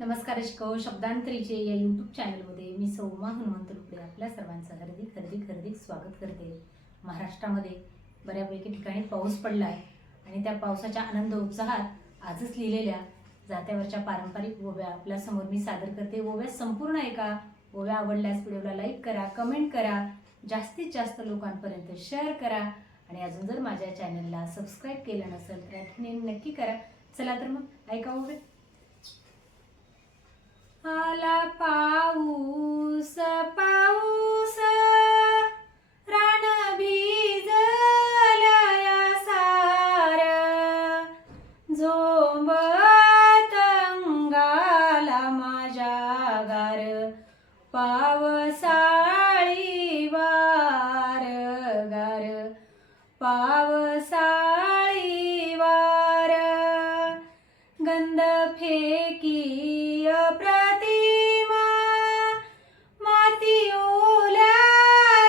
नमस्कार शिकव शब्दांतरीचे या यूट्यूब चॅनलमध्ये मी सौमा हनुमंत रुपडे आपल्या सर्वांचं हार्दिक स्वागत करते। महाराष्ट्रामध्ये बऱ्यापैकी ठिकाणी पाऊस पडला आहे आणि त्या पावसाच्या आनंद उत्साहात आजच लिहिलेल्या जात्यावरच्या पारंपरिक ओव्या आपल्या समोर मी सादर करते। ओव्या संपूर्ण ऐका। ओव्या आवडल्यास व्हिडिओला लाईक करा, कमेंट करा, जास्तीत जास्त लोकांपर्यंत शेअर करा आणि अजून जर माझ्या चॅनलला सबस्क्राइब केलं नसेल तर आठवणीने नक्की करा। चला तर मग ऐका ओव्या। आला पाऊस पाऊस रान भिजलया सार, झोंबत अंगाला माझ्या गार, पावसाळी वार गार, पावसाळी वार, गंध फेकी प्रतिमा माती ओल्या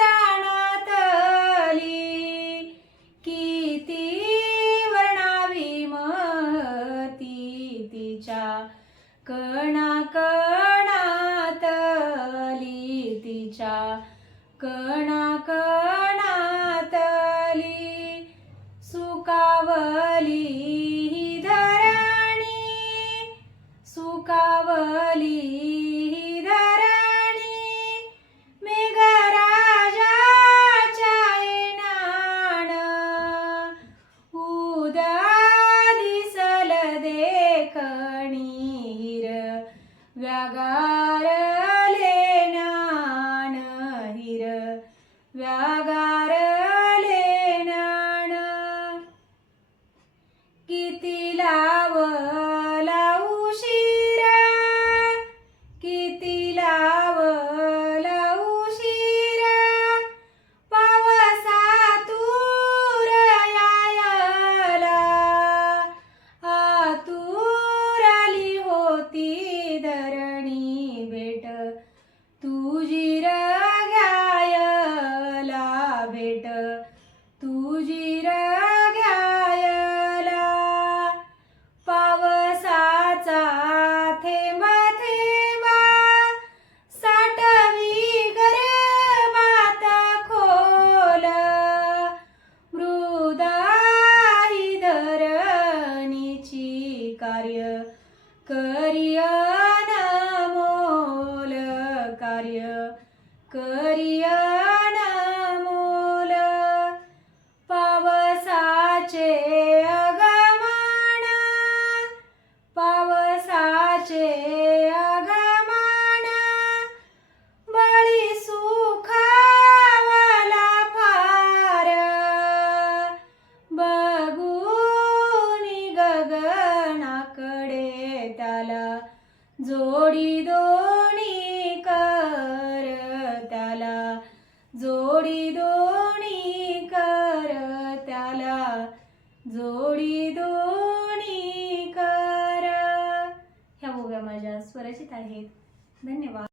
रानातली, किती वर्णावी महती तिच्या कणा कणातली, तिच्या कणा कणातली, सुकावली ही धरणी, सुकावली ही धरणी, मेघराजाच्या येणान, उद्या दिसल देखणी हिरव्या गारले ज्ञान, हिरव्या गारले ज्ञान, किती लावला उशिरा, किती लावला उशिरा, पावसातूर यायला, आतुरली होती धरणी भेट तुझी र घ्यायला, भेट तुझी र घ्यायला, पावसाचा थेंब थेंबा साठवी गर्भात खोल, मृदाही धरणीची कार्य करी अनमोल, कार्य करी अनमोल, पावसाचे आगमन, पावसाचे आगमन, बळी सुखावला फार, बघूनी गगनाकडे त्याला जोडी दोणी कर, त्याला जोडी दोणी कर, त्याला जोडी दोणी कर। ह्या ओव्या माझ्या स्वरचित आहेत। धन्यवाद।